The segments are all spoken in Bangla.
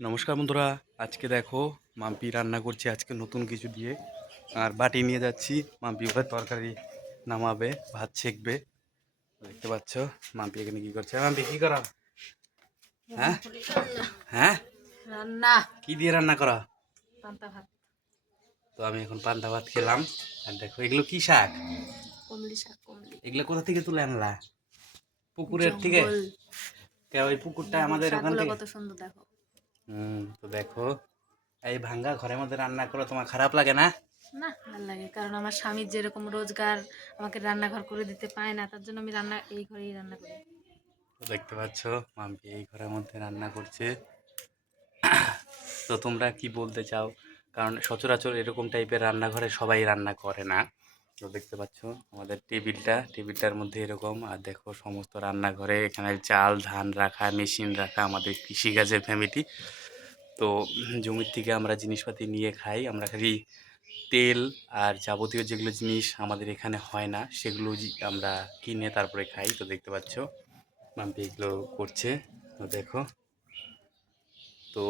নমস্কার বন্ধুরা, আজকে দেখো মাম্পি রান্না করছে আজকে নতুন কিছু দিয়ে। আর বাটি নিয়ে যাচ্ছি, মাম্পি ওপরে তরকারি নামাবে, ভাত ছেঁকবে। দেখতে পাচ্ছ মাম্পি এখানে কি করছে। মাম্পি কি করা? হ্যাঁ হ্যাঁ, রান্না কি দিয়ে রান্না করা? পান্তা ভাত, তো আমি এখন পান্তা ভাত খেলাম। আর দেখো এগুলো কি শাক? কমলি শাক। কমলি এগুলো কোথা থেকে তুলে আনলা? পুকুরের থেকে? জঙ্গল। কে ওই পুকুরটা দেখো আমাদের ওখান শাকগুলো থেকে? কত সুন্দর, দেখো। তো দেখো এই ভাঙ্গা ঘরের মধ্যে রান্না করো, তোমার খারাপ লাগে না? না, ভালো লাগে, কারণ আমার স্বামীর যেরকম রোজগার আমাকে রান্নাঘর করে দিতে পায় না, তার জন্য আমি এই ঘরেই রান্না করি। তো দেখতে পাচ্ছ মাম্পি এই ঘরের মধ্যে রান্না করছে। তো তোমরা কি বলতে চাও? কারণ সচরাচর এরকম টাইপের রান্নাঘরে সবাই রান্না করে না। তো দেখতে পাচ্ছ আমাদের টেবিলটার মধ্যে এরকম। আর দেখো সমস্ত রান্নাঘরে এখানে চাল ধান রাখা, মেশিন রাখা, আমাদের কৃষিকাজের ফ্যামিলি। তো জমির থেকে আমরা জিনিসপাতি নিয়ে খাই, আমরা খালি তেল আর যাবতীয় যেগুলো জিনিস আমাদের এখানে হয় না সেগুলো আমরা কিনে তারপরে খাই। তো দেখতে পাচ্ছ মাম্পি এগুলো করছে। তো দেখো, তো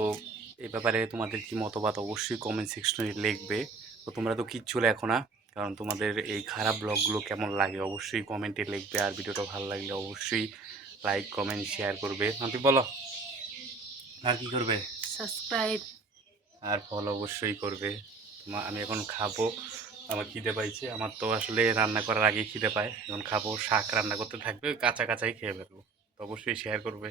এই ব্যাপারে তোমাদের কি মতবাদ অবশ্যই কমেন্ট সেকশনে লিখবে। তো তোমরা তো কিচ্ছু লেখো না, কারণ তোমাদের এই খারাপ ব্লগগুলো কেমন লাগে অবশ্যই কমেন্টে লিখবে। আর ভিডিওটা ভালো লাগলে অবশ্যই লাইক কমেন্ট শেয়ার করবে। মাম্পি বলো, আর কি করবে? সাবস্ক্রাইব। আর ফলো অবশ্যই করবে। আমি এখন খাবো, আমার খিদে পাইছে। আমার তো আসলে রান্না করার আগেই খিদে পায়, যখন খাবো শাক রান্না করতে থাকবে, কাঁচা কাঁচাই খেয়ে ফেলবো। তো অবশ্যই শেয়ার করবে।